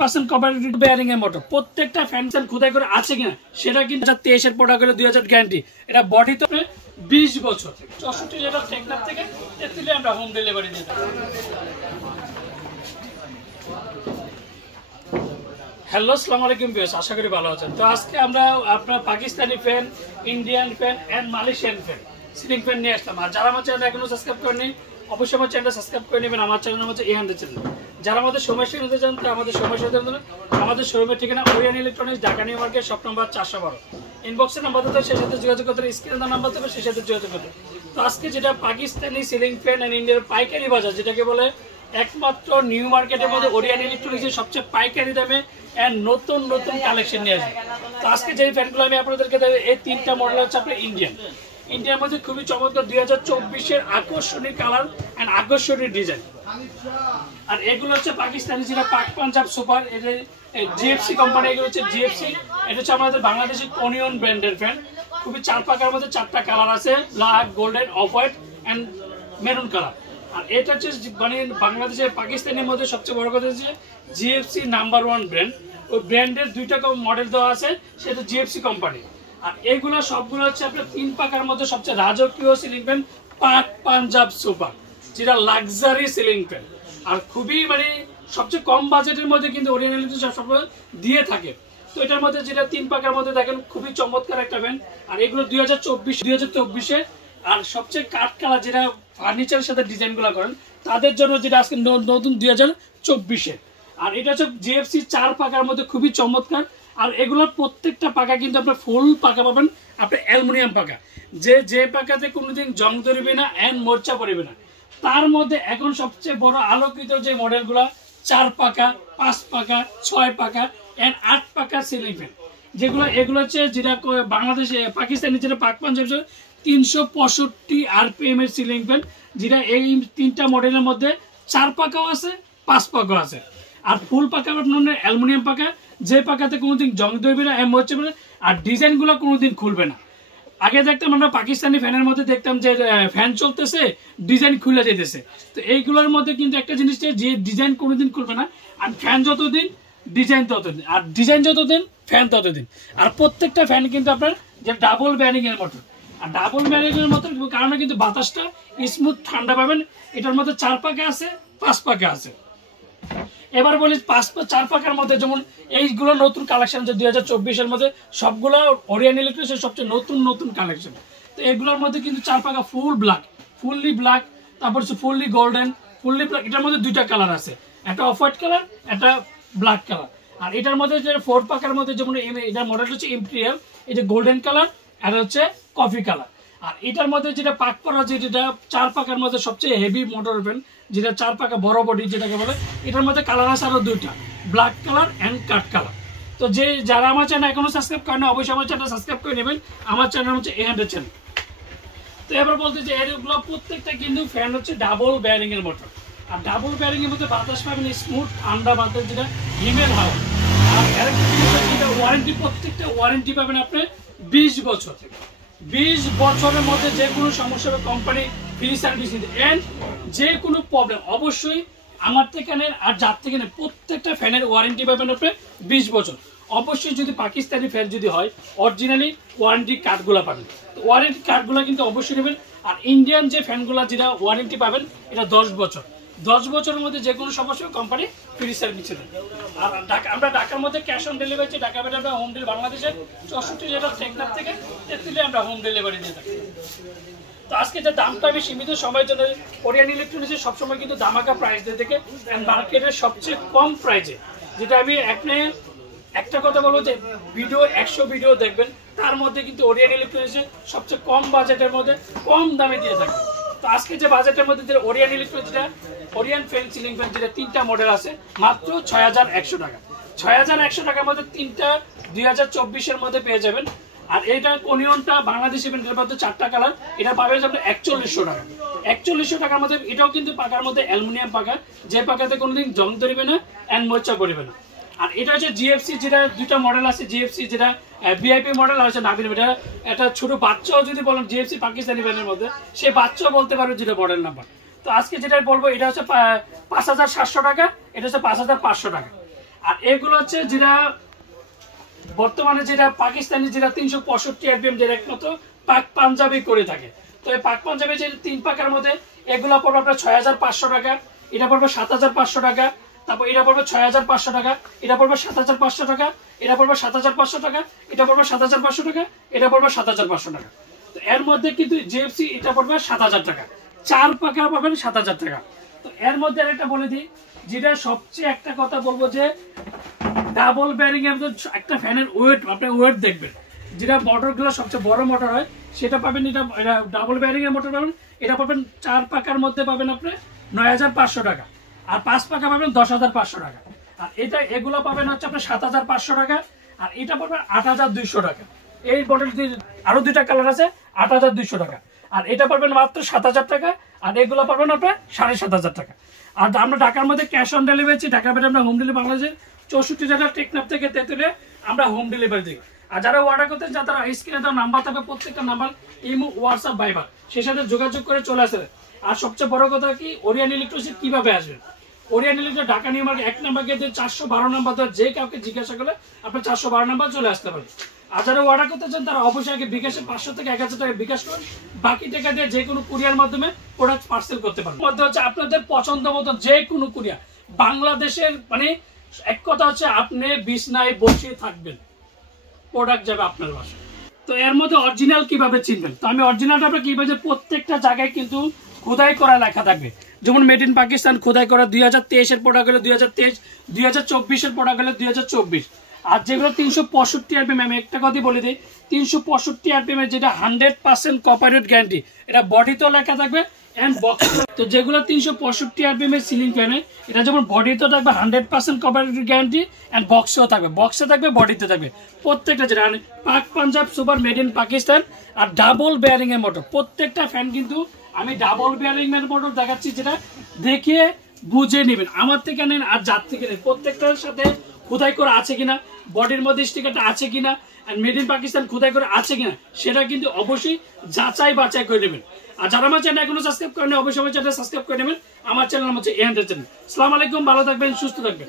100% cooperative bearing এর motor প্রত্যেকটা fan খোদাই করে আছে কিনা সেটা কিন্তু 2023 এর প্রোডাক্ট হলো 2000 গ্যারান্টি। এটা বডি তো 20 বছর 64 লিটার টেকনাফ থেকে 33 আমরা হোম ডেলিভারি দিয়ে থাকি। হ্যালো আসসালামু আলাইকুম ভিউয়ার্স, আশা করি ভালো আছেন। তো আজকে আমরা আপনার Pakistani fan, Indian fan and Malaysian fan ceiling fan নিয়ে আসলাম। আর যারা আমার চ্যানেল এখনো সাবস্ক্রাইব করেনি অবশ্যই আমার চ্যানেলটা সাবস্ক্রাইব করে নেবেন। আমার চ্যানেল হচ্ছে এহান্ডের চ্যানেল। যারা আমাদের সমস্যা নিতে চান তো আমাদের সমস্যা আমাদের শোরুমের ঠিকানা Orient Electronics, Dhaka New Market, shop number 412। ইনবক্সের নাম্বার দিতে সেই সাথে যোগাযোগ করতে, স্ক্রিনে নাম্বার দেবে সেই সাথে যোগাযোগ করতে। তো আজকে যেটা পাকিস্তানি সিলিং ফ্যান এন্ড ইন্ডিয়ার পাইকারি বাজার যেটাকে বলে একমাত্র নিউ মার্কেটের মধ্যে ওরিয়েন্ট ইলেকট্রনিক্সের সবচেয়ে পাইকারি দামে এন্ড নতুন নতুন কালেকশন নিয়ে আসবে। তো আজকে যে ফ্যানগুলো আমি আপনাদেরকে দেবো এই তিনটা মডেল হচ্ছে আপনার ইন্ডিয়ার মধ্যে খুবই চমৎকার 2024-এর আকর্ষণীয় কালার এন্ড আকর্ষণীয় ডিজাইন। আর এগুলো হচ্ছে পাকিস্তানি যেটা পাক পাঞ্জাব সুপার, এটা জিএফসি কোম্পানি, এগুলো হচ্ছে জিএফসি। এটা হচ্ছে আমাদের বাংলাদেশের ওনিয়ন ব্র্যান্ডের ফ্যান। খুবই 4 পাকার মধ্যে 4টা কালার আছে, black, golden, off white and maroon colour. আর এটা হচ্ছে মানে বাংলাদেশের পাকিস্তানের মধ্যে সবচেয়ে বড় কথা হচ্ছে জিএফসি নাম্বার 1 ব্র্যান্ড। ওই ব্র্যান্ডের 2টা মডেল দেওয়া আছে, সেটা জিএফসি কোম্পানি। আর এগুলো সবগুলো হচ্ছে আপনার 3 পাকার মধ্যে সবচেয়ে রাজকীয় সিলিং ফ্যান পাক পাঞ্জাব সুপার, যেটা লাক্সারি সিলিং ফ্যান। আর খুবই মানে সবচেয়ে কম বাজেটের মধ্যে কিন্তু ওরিয়েন্ট ইলেকট্রনিক্স সবসময় দিয়ে থাকে। তো এটার মধ্যে যেটা 3 পাকার মধ্যে দেখেন খুবই চমৎকার একটা ফ্যান। আর এগুলো 2024-এ আর সবচেয়ে কাঠ কালার যেটা ফার্নিচারের সাথে ডিজাইনগুলো করেন তাদের জন্য যেটা আজকে নতুন 2024-এ। আর এটা হচ্ছে জিএফসি 4 পাকার মধ্যে খুবই চমৎকার। আর এগুলোর প্রত্যেকটা পাকা কিন্তু আপনার ফুল পাকা পাবেন, আপনার অ্যালুমিনিয়াম পাকা, যে পাকাতে কোনোদিন জং ধরবে না এন্ড মোর্চা পড়বে না। তার মধ্যে এখন সবচেয়ে বড় আলোকিত যে মডেলগুলো 4 পাকা, 5 পাকা, 6 পাকা এন্ড 8 পাকা সিলিং ফ্যান, এগুলো হচ্ছে যেটা বাংলাদেশে পাকিস্তানি যেটা পাক পাঞ্জাব 365 আরপিএম এর সিলিং ফ্যান, যেটা এই 3টা মডেলের মধ্যে 4 পাকাও আছে, 5 পাকাও আছে। আর ফুল পাকা আপনার অ্যালুমিনিয়াম পাকা, যে পাকাতে কোনোদিন জং ধরবে না এম হচ্ছে না, আর ডিজাইনগুলো কোনোদিন খুলবে না। আগে দেখতাম আমরা পাকিস্তানি ফ্যানের মধ্যে দেখতাম যে ফ্যান চলতেছে ডিজাইন খুলে যেতেছে। তো এইগুলোর মধ্যে কিন্তু একটা জিনিস যে ডিজাইন কোনোদিন খুলবে না, আর ফ্যান যতদিন ডিজাইন ততদিন, আর ডিজাইন যতদিন ফ্যান ততদিন। আর প্রত্যেকটা ফ্যান কিন্তু আপনার যে ডাবল ব্যারিং এর মতো, আর ডাবল ব্যারিং এর মতো কারণে কিন্তু বাতাসটা স্মুথ ঠান্ডা পাবেন। এটার মধ্যে 4 পাকা আছে, 5 পাকা আছে। এবার বলি 4 পাকার মধ্যে যেমন এইগুলো নতুন কালেকশন যে 2024-এর মধ্যে সবগুলো ওরিয়েন্ট ইলেকট্রনিক্সের সবচেয়ে নতুন কালেকশন। তো এগুলোর মধ্যে কিন্তু 4 পাকা ফুললি ব্ল্যাক, তারপর হচ্ছে ফুললি গোল্ডেন, ফুললি ব্ল্যাক। এটার মধ্যে 2টা কালার আছে, একটা অফ হোয়াইট কালার, একটা ব্ল্যাক কালার। আর এটার মধ্যে যে 4 পাকার মধ্যে যেমন এটার মডেল হচ্ছে ইম্পেরিয়াল, এই যে গোল্ডেন কালার আর হচ্ছে কফি কালার। আর এটার মধ্যে যেটা পাক করা যেটা 4 পাকার মধ্যে সবচেয়ে হেভি মোটর ফ্যান, যেটা 4 পাকা বড় বডি যেটাকে বলে, এটার মধ্যে কালার আছে আরো 2টা, ব্ল্যাক কালার এন্ড কাট কালার। তো যারা আমার চ্যানেল এখনো সাবস্ক্রাইব করেন অবশ্যই আমার চ্যানেল সাবস্ক্রাইব করে নেবেন। আমার চ্যানেল হচ্ছে এহান্ডের চ্যানেল। তো এবার বলতে যে এগুলো প্রত্যেকটা কিন্তু ফ্যান হচ্ছে ডাবল ব্যারিং এর মোটর। আর ডাবল ব্যারিং এর মধ্যে বাতাস পাবেন স্মুথ ঠান্ডা বাতাস, যেটা হিমেল হাওয়া। আর আরেকটা ওয়ারেন্টি, প্রত্যেকটা ওয়ারেন্টি পাবেন আপনি 20 বছর থেকে। 20 বছরের মধ্যে যে কোনো সমস্যা হবে কোম্পানি ফ্রি সার্ভিস দিতে, এন্ড যে কোনো প্রবলেম অবশ্যই আমার থেকে নেন আর যার থেকে নেন প্রত্যেকটা ফ্যানের ওয়ারেন্টি পাবেন আপনি 20 বছর। অবশ্যই যদি পাকিস্তানি ফ্যান যদি হয় অরিজিনালি ওয়ারেন্টি কার্ডগুলো পাবেন। তো ওয়ারেন্টি কার্ডগুলো কিন্তু অবশ্যই নেবেন। আর ইন্ডিয়ান যে ফ্যানগুলো যেটা ওয়ারেন্টি পাবেন এটা 10 বছর। 10 বছরের মধ্যে যে কোনো সমস্যা কোম্পানি ফ্রি সার্ভিস দেবে। আর আমরা ঢাকার মধ্যে ক্যাশ অন ডেলিভারি, ঢাকা বেড়ে আমরা হোম ডেলিভারি, বাংলাদেশের 64 জেলার টেকনাফ থেকে 33 আমরা হোম ডেলিভারি দিয়ে থাকি। তো আজকে যে দামটা আমি সীমিত সময়ের জন্য ওরিয়েন্ট ইলেকট্রনিক্সের সবসময় কিন্তু দামাকা প্রাইস দিয়ে থাকে মার্কেটের সবচেয়ে কম প্রাইসে। যেটা আমি একটা কথা বলবো যে 100 ভিডিও দেখবেন তার মধ্যে কিন্তু ওরিয়েন্ট ইলেকট্রনিক্সের সবচেয়ে কম বাজেটের মধ্যে কম দামে দিয়ে থাকে। তো আজকে যে বাজেটের মধ্যে যে Orient electronics Orient fan ceiling fan যেটা 3টা মডেল আছে মাত্র 6100 টাকা। 6100 টাকার মধ্যে 3টা 2024-এর মধ্যে পেয়ে যাবেন। আর এইটা ওনিয়নটা বাংলাদেশি ব্র্যান্ডের মধ্যে 4টা কালার, এটা পাবেন আপনি 4100 টাকা। 4100 টাকার মধ্যে এটাও কিন্তু পাকার মধ্যে অ্যালুমিনিয়াম পাকা, যে পাকাতে কোনোদিন জং ধরবে না এন্ড মোর্চা পড়বে না। আর এটা হচ্ছে জিএফসি, যেটা 2টা মডেল আছে, জিএফসি যেটা ভিআইপি মডেল আর হচ্ছে নাবিন। এটা ছোট বাচ্চাও যদি বলেন জিএফসি পাকিস্তানি ব্র্যান্ডের মধ্যে, সে বাচ্চাও বলতে পারবে যেটা মডেল নাম্বার। তো আজকে যেটা বলবো এটা হচ্ছে 5700 টাকা, এটা হচ্ছে 5500 টাকা। আর এগুলো হচ্ছে যেটা বর্তমানে যেটা পাকিস্তানি যেটা 365 আরপিএম যেটা একমাত্র পাক পাঞ্জাবি করে থাকে। তো এই পাক পাঞ্জাবি যে 3 পাকের মধ্যে এগুলো পড়বে আপনার 6500 টাকা, এটা পড়বে 7500 টাকা, তারপর এটা পড়বে 6500 টাকা, এটা পড়বে 7500 টাকা, এটা পড়বে 7500 টাকা, এটা পড়বে 7500 টাকা, এটা পড়বে 7500 টাকা। তো এর মধ্যে কিন্তু জিএফসি এটা পড়বে 7000 টাকা, 4 পাকা পাবেন 7000 টাকা। তো এর মধ্যে আরেকটা বলে দিই, যেটা সবচেয়ে একটা কথা বলবো যে ডাবল ব্যারিং এর মধ্যে একটা ফ্যানের ওয়েট, আপনি ওয়েট দেখবেন, যেটা মোটরগুলো সবচেয়ে বড় মোটর হয় সেটা পাবেন, এটা ডাবল ব্যারিং এর মোটর পাবেন, এটা পাবেন 4 পাকার মধ্যে পাবেন আপনি 9500 টাকা, আর 5 পাকা পাবেন 10500 টাকা, আর এটা এগুলো পাবেন হচ্ছে আপনার 7500 টাকা, আর এটা পাবেন 8200 টাকা। এই মডেল আরো দুইটা কালার আছে, 8200 টাকা, আর এটা পাবেন মাত্র 7000 টাকা, আর এগুলো পাবেন আপনার 7500 টাকা। আর আমরা ঢাকার মধ্যে ক্যাশ অন ডেলিভারি, ঢাকার মধ্যে আমরা হোম ডেলিভারি, বাংলাদেশের 64 জেলা টেকনাফ থেকে তেতুলে আমরা হোম ডেলিভারি দিই। আর যারা অর্ডার করতে চান তারা স্ক্রিনে দেওয়া নাম্বার থাকবে, প্রত্যেকটা নাম্বার ইমো, হোয়াটসঅ্যাপ, ভাইবার, সেই সাথে যোগাযোগ করে চলে আসবে। আর সবচেয়ে বড় কথা কি, ওরিয়েন্ট ইলেকট্রিক কিভাবে আসবেন? Orient electric Dhaka New market 1 নম্বর গেটে 412 নম্বর ধরে যে কাউকে জিজ্ঞাসা করলে আপনি 412 নম্বর চলে আসতে পারেন। আর যারা অর্ডার করতে চান তারা অবশ্যই আগে বিকাশে 500 থেকে 1000 টাকা বিকাশ করুন, বাকি টাকা দিয়ে যে কোনো কুরিয়ার মাধ্যমে প্রোডাক্ট পার্সেল করতে পারেন। মধ্যে হচ্ছে আপনাদের পছন্দ মতো যে কোনো কুরিয়ার, বাংলাদেশের মানে এক কথা হচ্ছে আপনি বিছনায় বসে থাকবেন, প্রোডাক্ট যাবে আপনার বাসায়। তো এর মধ্যে অরিজিনাল কিভাবে চিনবেন? তো আমি অরিজিনালটা আপনার কিভাবে, প্রত্যেকটা জায়গায় কিন্তু খোদাই করা লেখা থাকবে, যেমন মেড ইন পাকিস্তান খোদাই করা, 2023 এর প্রোডাক্ট হলে 2023, 2024 এর প্রোডাক্ট হলে 2024। আর যেগুলো 365 আরপিএম, আমি একটা কথাই বলে দিই, 365 আরপিএম এর যেটা 100% কপারেট গ্যারান্টি, এটা বডিতেও লেখা থাকবে এন্ড বক্স। তো যেগুলো 365 আরপিএম এর সিলিং ফ্যানে, এটা যেমন বডিতেও থাকবে 100% কপারেট গ্যারান্টি এন্ড বক্সেও থাকবে, বক্সে থাকবে, বডিতে থাকবে, প্রত্যেকটা যেটা Pak Punjab super made in Pakistan. আর ডাবল বেয়ারিং এর মোটর, প্রত্যেকটা ফ্যান কিন্তু আমি ডাবল বেয়ারিং এর মোটর দেখাচ্ছি, যেটা দেখে বুঝে নেবেন, আমার থেকে নেন আর যার থেকে নেন, প্রত্যেকটার সাথে খোদাই করা আছে কিনা, বডির মধ্যে স্টিকারটা আছে কিনা, আর মেড ইন পাকিস্তান খোদাই করে আছে কিনা, সেটা কিন্তু অবশ্যই যাচাই বাছাই করে নেবেন। আর যারা আমার চ্যানেল এখনো সাবস্ক্রাইব করেন অবশ্যই আমার চ্যানেল সাবস্ক্রাইব করে নেবেন। আমার চ্যানেল হচ্ছে চ্যানেল। আসসালামু আলাইকুম, ভালো থাকবেন, সুস্থ থাকবেন।